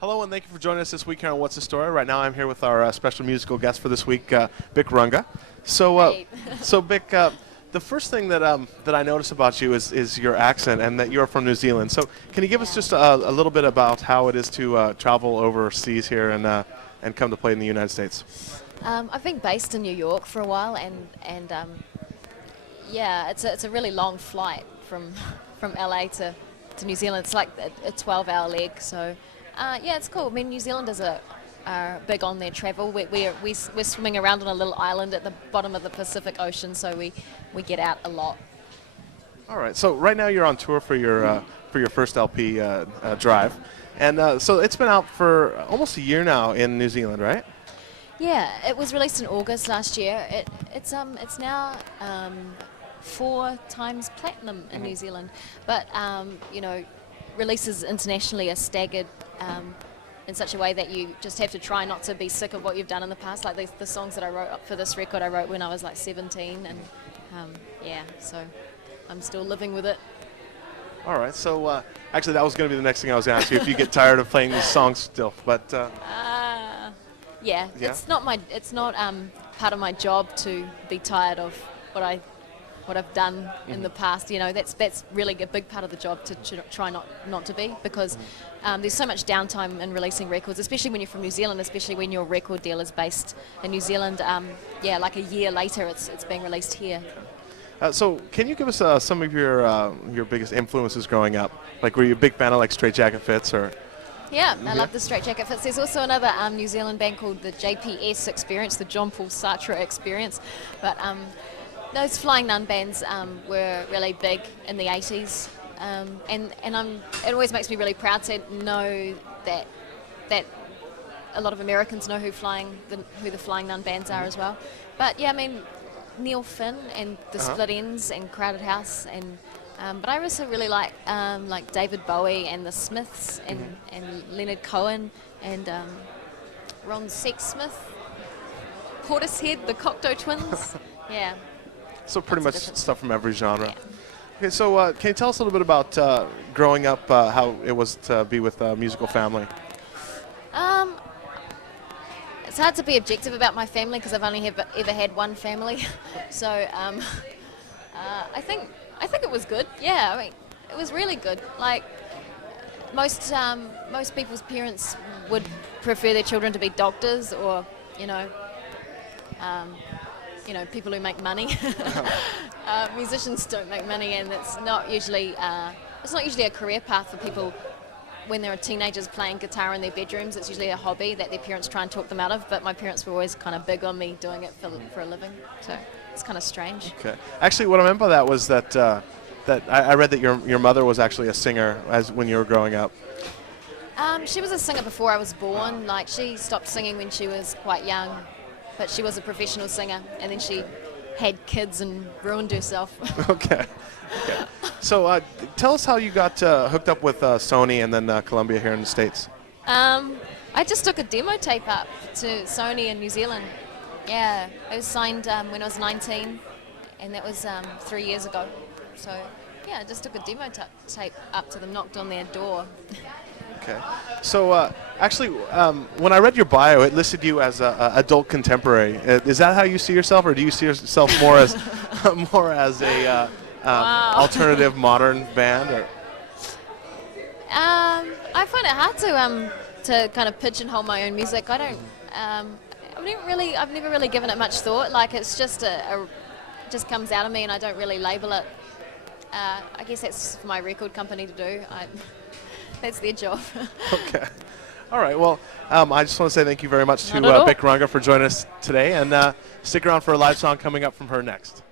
Hello, and thank you for joining us this week here on What's the Story. Right now I'm here with our special musical guest for this week, Bic Runga. So Bic, the first thing that I notice about you is your accent and that you're from New Zealand. So can you give us just a little bit about how it is to travel overseas here and come to play in the United States? I've been based in New York for a while, and yeah, it's a really long flight from LA to New Zealand. It's like a 12-hour leg, so yeah, it's cool. I mean, New Zealanders are big on their travel. We're swimming around on a little island at the bottom of the Pacific Ocean, so we get out a lot. All right. So right now you're on tour for your first LP drive, and so it's been out for almost a year now in New Zealand, right? Yeah, it was released in August last year. It's now 4 times platinum in New Zealand, but you know, releases internationally are staggered in such a way that you just have to try not to be sick of what you've done in the past. Like the songs that I wrote up for this record, I wrote when I was like 17, and yeah, so I'm still living with it. All right. So actually, that was going to be the next thing I was going to ask you, if you get tired of playing these songs still, but. Yeah, it's not part of my job to be tired of what I've done in the past. You know, that's really a big part of the job, to try not to be, because there's so much downtime in releasing records, especially when you're from New Zealand, especially when your record deal is based in New Zealand. Yeah, like a year later, it's being released here. So can you give us some of your biggest influences growing up? Like, were you a big fan of like Straight Jacket Fits or? Yeah, I love the Straight Jacket Fits. There's also another New Zealand band called the JPS Experience, the John Paul Sartre Experience. But those Flying Nun bands were really big in the 80s. And it always makes me really proud to know that a lot of Americans know who the Flying Nun bands are as well. But yeah, I mean, Neil Finn and the Split Enz and Crowded House, and but I also really like David Bowie and the Smiths and Leonard Cohen and Ron Sexsmith, Portishead, the Cocteau Twins. Yeah. So pretty much stuff from every genre. Yeah. Okay, so can you tell us a little bit about growing up, how it was to be with a musical family? It's hard to be objective about my family because I've only ever had one family. So I think it was good. Yeah, I mean, it was really good. Like most people's parents would prefer their children to be doctors, or you know, people who make money. Musicians don't make money, and it's not usually a career path for people when they're teenagers playing guitar in their bedrooms. It's usually a hobby that their parents try and talk them out of. But my parents were always kind of big on me doing it for a living, so it's kind of strange. Okay. Actually, what I meant by that was that I read that your mother was actually a singer when you were growing up. She was a singer before I was born. Like, she stopped singing when she was quite young, but she was a professional singer, and then she had kids and ruined herself. Okay. So tell us how you got hooked up with Sony and then Columbia here in the States. I just took a demo tape up to Sony in New Zealand. Yeah, I was signed when I was 19, and that was 3 years ago. So yeah, I just took a demo tape up to them, knocked on their door. Okay. So actually, when I read your bio, it listed you as adult contemporary. Is that how you see yourself, or do you see yourself more as a alternative modern band? Or? I find it hard to kind of pigeonhole my own music. I don't. I've never really given it much thought. Like, it's just it just comes out of me, and I don't really label it. I guess that's for my record company to do. That's their job. Okay. All right. Well, I just want to say thank you very much to Not at all. Bic Runga for joining us today, and stick around for a live song coming up from her next.